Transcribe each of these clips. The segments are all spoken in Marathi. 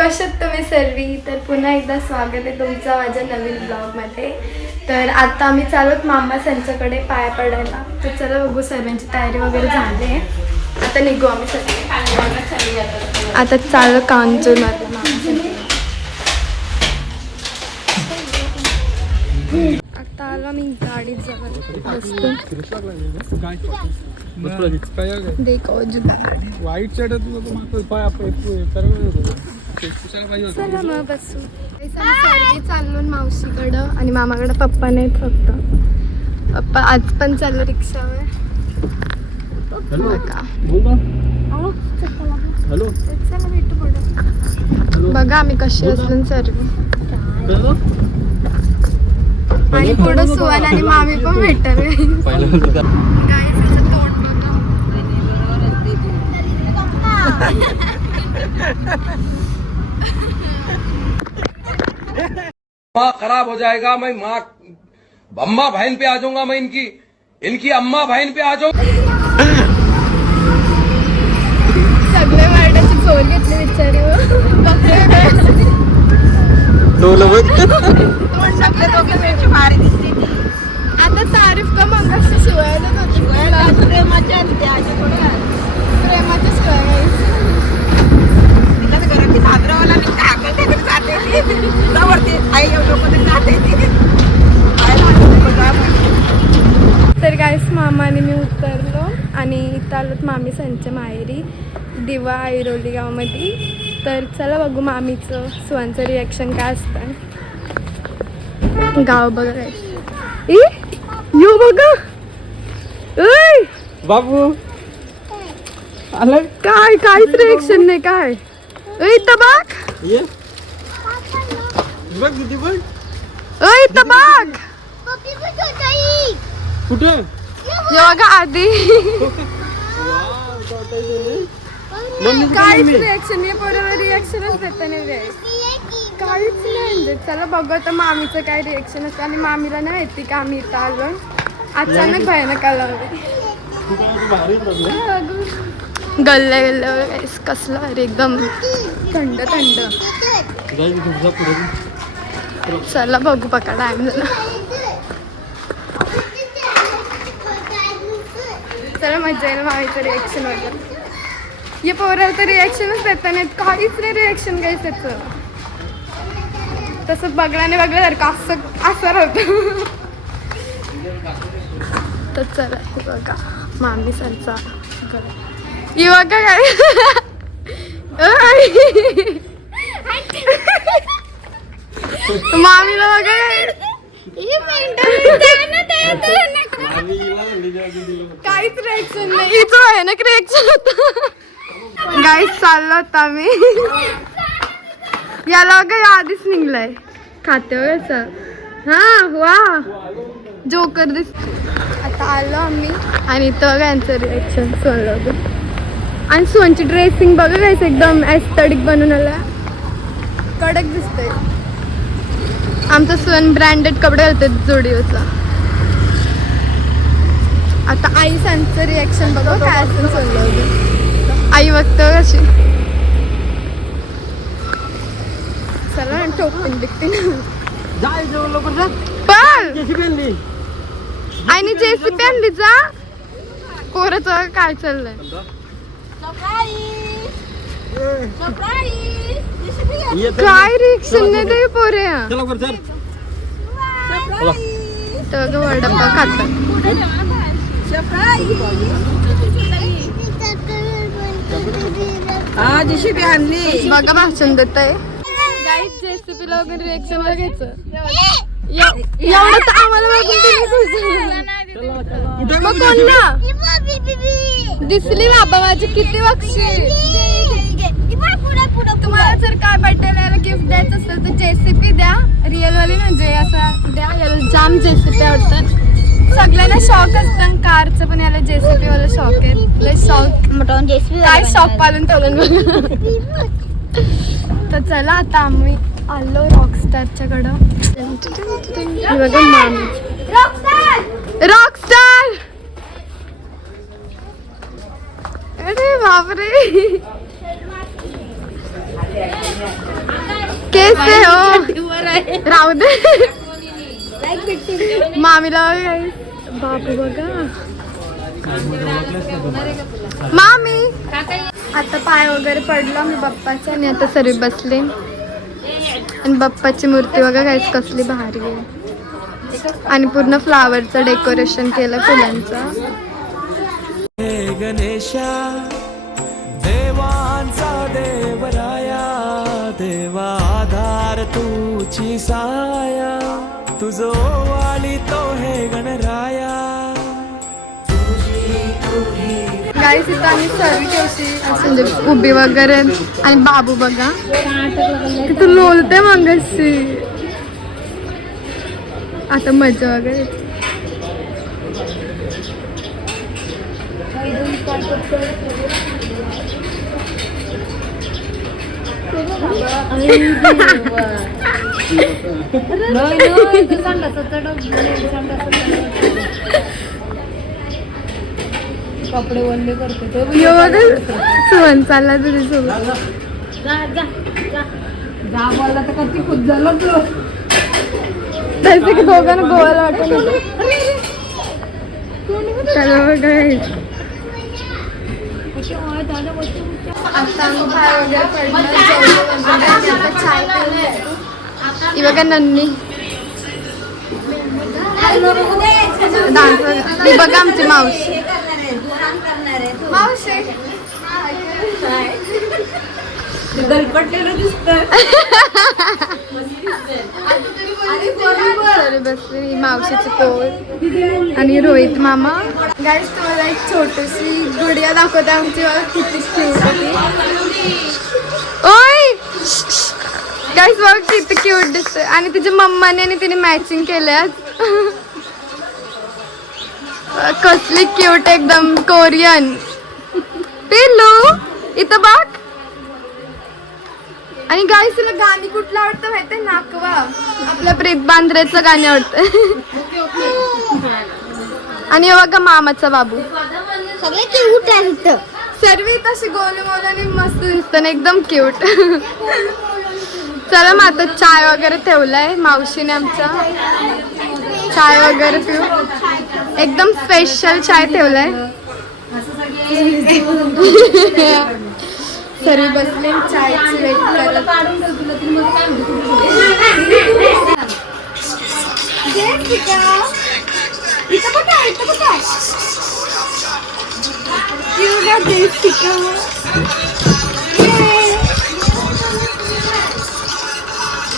कशात तुम्ही सर्वी. तर पुन्हा एकदा स्वागत आहे तुमचं माझ्या नवीन ब्लॉगमध्ये. तर आता आम्ही चालूत मामा त्यांच्याकडे पाया पडायला. तर चला बघू, सर्वांची तयारी वगैरे झाली आहे. आता निघू आम्ही सगळे. आता चालू कांचनला मामा. आता आलो मी गाडीत जवळ बसतो. वाईट चला मग बसू. सर्वी चाललो मावशीकडं आणि मामाकडं पप्पा नाहीत फक्त. पप्पा आज पण चाललो रिक्षावर. चला भेटू पुढं. बघा आम्ही कशी असलो सर्व. आणि पुढं सुहान आणि मामी पण भेटणार. माँ खराब हो जाएगा, मैं माँ अम्मा बहन पे आ जाऊंगा, मैं इनकी अम्मा बहन पे आ जाऊंगा. सगळे वार्डाची चोर घेतले बिचारी. आता तारीफ का मंगाशी शिवायला होती. प्रेमाच्या शिवाय तर गाईस मामाने मी उतरलो आणि इथं आलोत मामी संच्या माहेरी दिवा ऐरोली गावामध्ये. तर चला बघू मामीचं सुहानचं रिॲक्शन काय असतं. गाव बघा काय यो बघा. बाबू काय काहीच रिॲक्शन नाही. काय इथं बघ. इथं बघ कुठे बघा आधी. काहीच रिॲक्शन नाही. बरोबर रिॲक्शनच देत नाही. काहीच नाही. चला बघू आता मामीचं काय रिॲक्शन असतं. आणि मामीला नाही माहिती का आम्ही इथं आलो. अचानक भयानक आलं. गल्ल्या गल्ल्या कसलं अरे एकदम थंड थंड. चला बघू पका टाइम झाला. चला मजा येईल मामीचं रिॲक्शन वगैरे. हे पोराला तर रिॲक्शनच देता नाहीत. काहीच नाही रिॲक्शन काहीच त्याचं. तसं बघण्याने बघल्यासारखं असं होतं. तर चला हे बघा मामी सरचा ये बघा काय. मामीला बघा काहीच रिॲक्शन नाही. इथं आहे ना रिॲक्शन होतं. गाईस चाललो होता आम्ही. याला बघा आधीच निघलाय खाते वगैरे. हा वा जोकर दिसतो. आता आलो आम्ही आणि इथं बघा यांचं रिॲक्शन सोडलं होतं. आणि सोनची ड्रेसिंग बघा काहीच एकदम एस्थेटिक बनवून आला. कडक दिसतंय. आमचं सोन ब्रँडेड कपडे घालतात जोडीवरचा. आता आई सांचं रिॲक्शन बघा काय असं सोडलं होतं. आई बघतो कशी. चला ठोकून दिखते पण आणि जेसीपी आणली जा. पोराचं काय चाललंय. काय रिएक्शन नाही ते पोरे. तर वडापाव खातात. जेसीपी आणली बघा भाषण देत आहे. गाईस जेसीपीला वगैरे रिएक्शन घ्यायचं. एवढं तर आम्हाला मग कोण ना दिसली बाबा माझी किती बक्षी. तुम्हाला जर काय बर्थडेला गिफ्ट द्यायचं असेल तर जेसीपी द्या. रिअल वाली म्हणजे असं द्या. याला जाम जेसीपी आवडतात. सगळ्यांना शॉक असतं कारचं पण याला जेसीपी वाला शॉक आहे. शॉक काय शॉक पालन ठेवलं. तर चला आता आम्ही आलो रॉकस्टारच्याकडं. बघा मामी रॉकस्टार. अरे बापरे. कैसे हो राहू दे मामीला guys. बापू बघा मामी आता पाय वगैरे पडला मी बाप्पाच्या आणि आता सर्व बसले आणि बाप्पाची मूर्ती बघा गाईस कसली भारी आहे आणि पूर्ण फ्लावरचं डेकोरेशन केलं फुलांचं. हे गणेशा देवांचा देवराया देवा आधार तुझी साया तुझो वाली तो हे गणराया. गाईस इथं आम्ही सर्व ठेवशी म्हणजे उभी वगैरे आणि बाबू बघा तिथं लोलते मगाशी आता मजा वगैरे. कपडे वल्ले करते सुवन चालला तुझी सोबत जा बोलला तर किती खुश झालं तू. तसे की दोघांना गोवाला वाटून त्याला बघा आता आम्ही बाहेर वगैरे पडलं जेवलो वगैरे आता चाय पिऊन ही बघा नन्नी डान्स ती बघा आमची मावशी मावशी गलपटलेलं दिसतं. बसली मावशीची पोर आणि रोहित मामा. गाईस तुम्हाला एक छोटीशी गुडिया दाखवते आमची बघा किती क्यूट होती. ओय गाईस बघा किती क्यूट दिसते आणि तिच्या मम्माने आणि तिने मॅचिंग केले आज. कसली क्यूट एकदम कोरियन. पिल्लू इथं बघ. आणि गाईस तुला गाणी कुठलं आवडतं माहितीये नाकवा आपल्या प्रीत बांद्रेचं गाणं आवडतं. आणि हे बघा मामाचा बाबू सगळे क्यूट आहेत. सर्व तशी गोल मोल आणि मस्त दिसतं ना एकदम क्यूट. चला मग आता चाय वगैरे ठेवलाय मावशीने आमच्या चाय वगैरे पिऊ एकदम स्पेशल चाय ठेवलाय. सर्व बसले चायची वेट करत.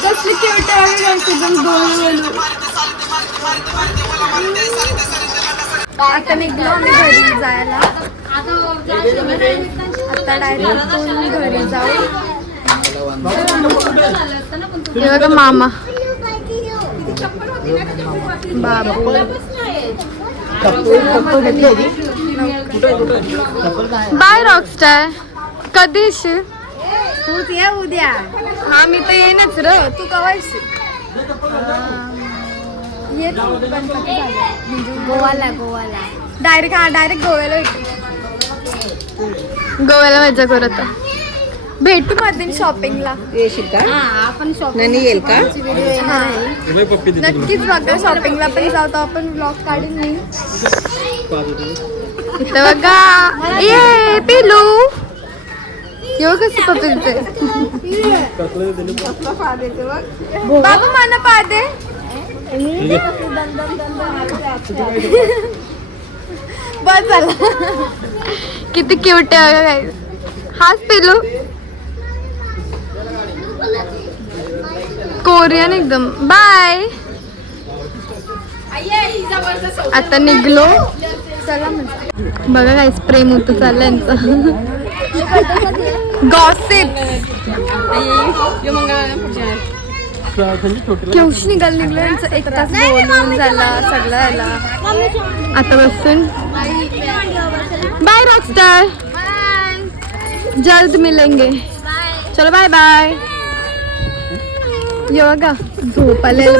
कसली क्यूट आहे एकदम गोल. आता निघलो आम्ही घरी जायला. आता डायरेक्ट घरी जाऊ. हे बघा मामा बाबू बाय रॉकस्टार. कधी येशील तूच ये उद्या. हा मी तर येईनच र. तू कवा येशील. ये गणपती गोवाला डायरेक्ट डायरेक्ट गोव्याला भेटू. गोव्याला मजा करू आता. भेटू मध्ये शॉपिंगला. येशील का. आपण शॉपिंग येईल का. नक्कीच बघा शॉपिंगला पण जाऊ तर आपण ब्लॉग काढून मी इथं बघा. ये पिलू येऊ कसं पप्पीचे बाबा माना पादे. बस झाला. किती क्यूट आहे काय. हाच पिलू कोरियन एकदम. बाय. आता निघलो. चला बघा काय प्रेम होतं चाललं यांचं. गॉसिप केवशी निघाल निघलो यांचं. एक तास बोलून झाला सगळं झाला. आता बसून बाय रॉकस्टार. जल्द मिलेंगे. चलो बाय बाय. ये बघा झोप आलेलं.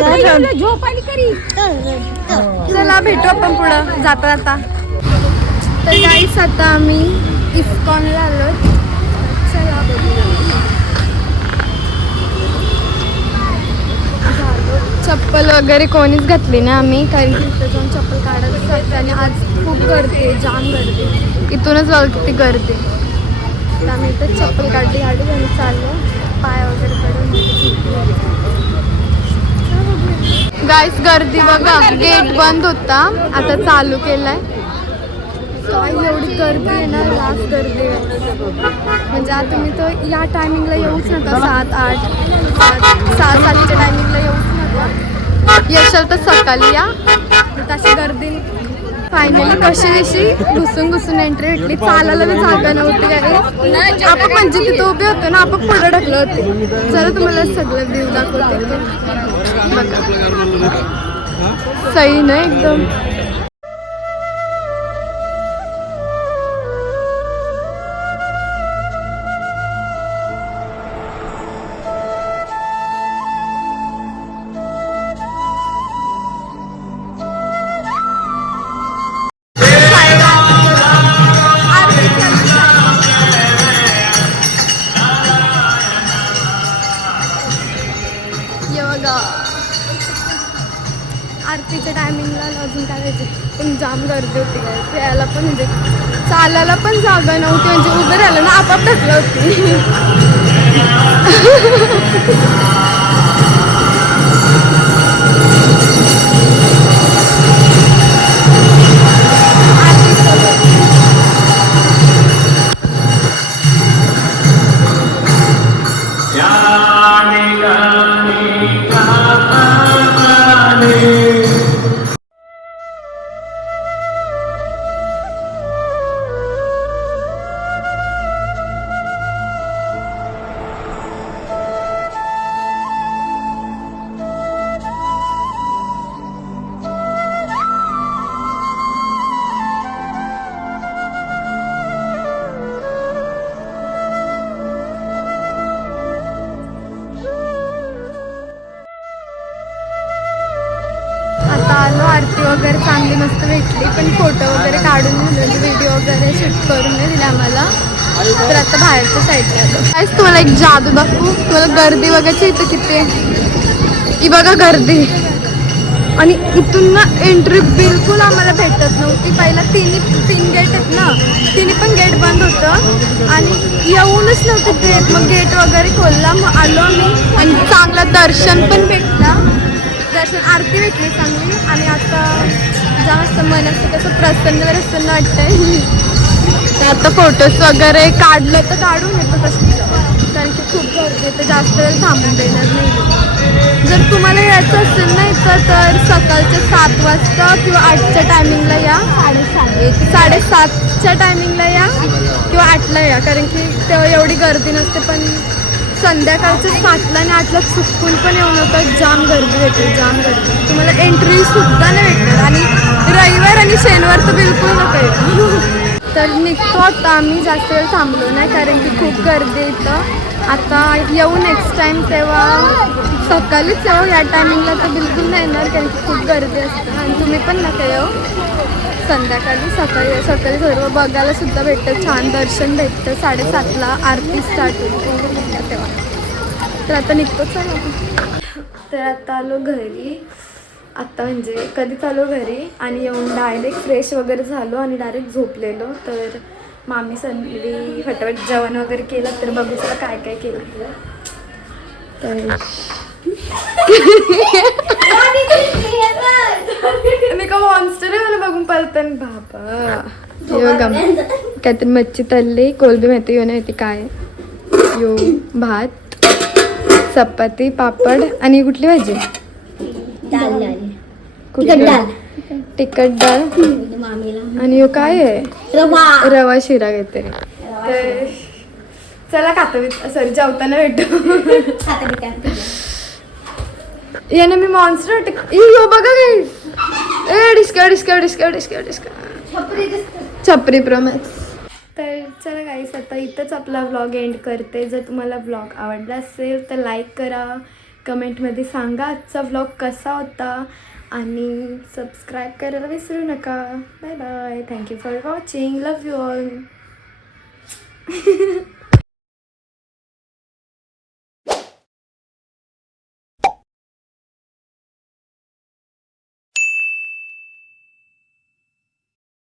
चला भेटू आपण पुढं जाता जाता. तर गाईस आता आम्ही इस्कॉनला आलो. चला चप्पल वगैरे कोणीच घातली ना आम्ही, कारण की इथं जाऊन चप्पल काढायला लागते आणि आज खूप गर्दी आहे, जाम गर्दी. इथूनच बघ किती गर्दी. तर आम्ही इथं चप्पल काढली गाडी आणि चाललो पाय वगैरे पडून. गाईस गर्दी बघा, गेट बंद होता आता चालू केलाय. काय एवढी गर्दी आहे ना, लास्ट गर्दी आहे. म्हणजे आता तुम्ही तर या टायमिंगला येऊच नका, 6-7च्या टायमिंगला येऊच नका. येशाल तर सकाळी या. तशी गर्दी फायनली कशी घुसून एंट्री भेटली. चालायला तर जागा नव्हती काही. आपण म्हणजे तिथं उभे होतो ना, आपण पुढे ढकलं होते. जरा तुम्हाला सगळं व्ह्यू दाखवते. बघा सही ना एकदम. आरतीच्या टायमिंगला अजून काय व्हायचे पण जाम गर्दी होती काय. यायला पण म्हणजे चालायला पण जागा नव्हती, म्हणजे उभं राहिलं ना आपाप ढकलं होती. आलो, आरती वगैरे चांगली मस्त भेटली, पण फोटो वगैरे काढून दिले, व्हिडिओ वगैरे शूट करून नाही दिले आम्हाला. तर आता बाहेरच्या साईडला आलो. काहीच तुम्हाला एक जादू दाखवू. तुम्हाला गर्दी बघायची इथं किती ही बघा गर्दी. आणि इथून ना एंट्री बिलकुल आम्हाला भेटत नव्हती. पहिला तीन गेट आहेत ना, तिन्ही पण गेट बंद होतं आणि येऊनच नव्हतं गेट. मग गेट वगैरे खोलला, मग आलो आम्ही आणि चांगलं दर्शन पण भेटलं. दर्शन आरती भेटली चांगली आणि आता जास्त मन असं कसं प्रसन्न वाटतंय. आता फोटोज वगैरे काढलं तर काढून येतो कसं, कारण की खूप गर्दी तर जास्त वेळ थांबून देणार नाही. जर तुम्हाला यायचं असेल ना इथं तर सकाळच्या 7 वाजता किंवा 8च्या टायमिंगला या. 7:30च्या टायमिंगला या किंवा 8ला या, कारण की तेव्हा एवढी गर्दी नसते. पण संध्याकाळच्या 7ला आणि 8ला चुकून पण येऊ नका, जाम गर्दी भेटेल, जाम गर्दी. तुम्हाला एंट्री सुद्धा नाही भेटणार. आणि रविवार आणि शनिवार तर बिलकुल नका येऊ. तर निघतो आता आम्ही, जास्त वेळ थांबलो नाही कारण की खूप गर्दी इथं. आता येऊ नेक्स्ट टाईम तेव्हा सकाळीच येऊ, या टायमिंगला तर बिलकुल नाही येणार कारण की खूप गर्दी असते. आणि तुम्ही पण नका येऊ, संध्याकाळी सकाळी सर्व बघायला सुद्धा भेटतं, छान दर्शन भेटतं. 7:30ला आरती स्टार्ट होते तेव्हा. तर आता निघतो चला. तर आता आलो घरी. आत्ता म्हणजे कधीच आलो घरी आणि येऊन डायरेक्ट फ्रेश वगैरे झालो आणि डायरेक्ट झोपलेलो. तर मामी संधी फटाफट जेवण वगैरे केलं. तर बघू तुला काय काय केलं. तर मी का मॉन्स्टर आहे मला बघून पळतं बाबा. काहीतरी मच्छी तळली, कोलबी माहिती येऊ नाही काय, यो भात, चपाती, पापड आणि कुठली भाजी, तिखट डाळ आणि यो काय आहे रवा शिरा काहीतरी. तर चला खातो, सॉरी जेवताना भेटू. याने मी मॉन्स्टर वाटत. यो बघा काही डिस्का छपरी प्रॉमिस. तर चला गाईस आता इथंच आपला व्लॉग एंड करते. जर तुम्हाला व्लॉग आवडला असेल तर लाईक करा, कमेंटमध्ये सांगा आजचा व्लॉग कसा होता आणि सबस्क्राईब करायला विसरू नका. Bye bye. Thank you for watching. Love you all.